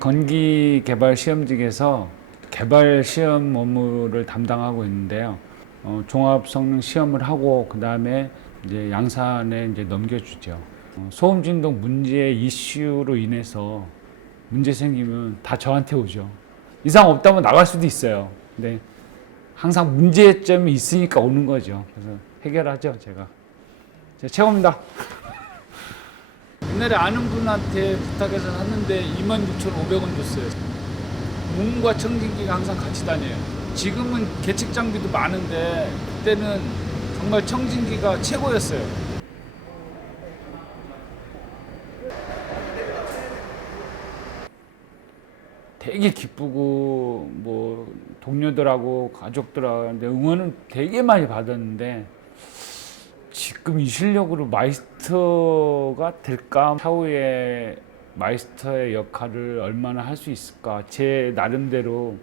건기 개발 시험직에서 개발 시험 업무를 담당하고 있는데요. 어, 종합 성능 시험을 하고 그 다음에 이제 양산에 이제 넘겨주죠. 어, 소음 진동 문제 이슈로 인해서 문제 생기면 다 저한테 오죠. 이상 없다면 나갈 수도 있어요. 근데 항상 문제점이 있으니까 오는 거죠. 그래서 해결하죠, 제가. 제 최고입니다. 옛날에 아는 분한테 부탁해서 샀는데 26,500원 줬어요. 문과 청진기가 항상 같이 다녀요. 지금은 계측 장비도 많은데 그때는 정말 청진기가 최고였어요. 되게 기쁘고 뭐 동료들하고 가족들하고 응원은 되게 많이 받았는데 지금 이 실력으로 마이스터가 될까? 차후에 마이스터의 역할을 얼마나 할 수 있을까? 제 나름대로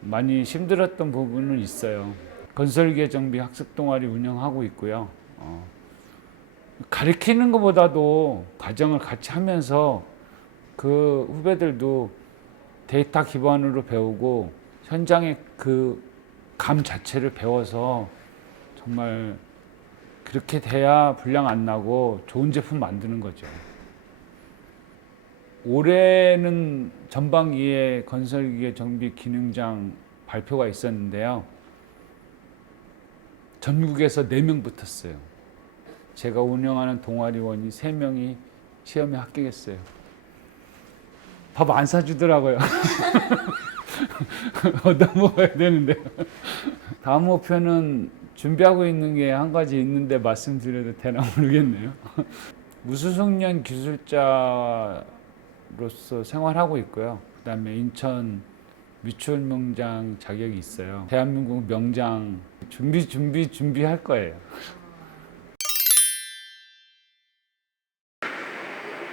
많이 힘들었던 부분은 있어요. 건설계 정비 학습 동아리 운영하고 있고요. 어, 가르치는 것보다도 과정을 같이 하면서 그 후배들도 데이터 기반으로 배우고 현장의 그 감 자체를 배워서 정말 그렇게 돼야 불량 안 나고 좋은 제품 만드는 거죠. 올해는 전반기에 건설기계 정비 기능장 발표가 있었는데요. 전국에서 4명 붙었어요. 제가 운영하는 동아리원이 3명이 시험에 합격했어요. 밥 안 사주더라고요. 얻어 먹어야 되는데. 다음 목표는 준비하고 있는 게 한 가지 있는데 말씀드려도 되나 모르겠네요. 무수승련 기술자로서 생활하고 있고요. 그 다음에 인천 미추홀 명장 자격이 있어요. 대한민국 명장 준비 준비 준비할 거예요.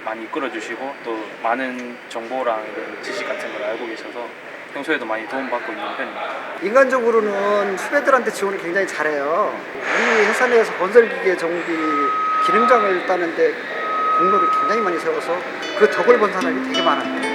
많이 이끌어 주시고 또 많은 정보랑 지식 같은 걸 알고 계셔서 평소에도 많이 도움받고 있는 편입니다. 인간적으로는 후배들한테 지원을 굉장히 잘해요. 우리 회사 내에서 건설기계 정비 기능장을 따는데 공로를 굉장히 많이 세워서 그 덕을 본 사람이 되게 많아요.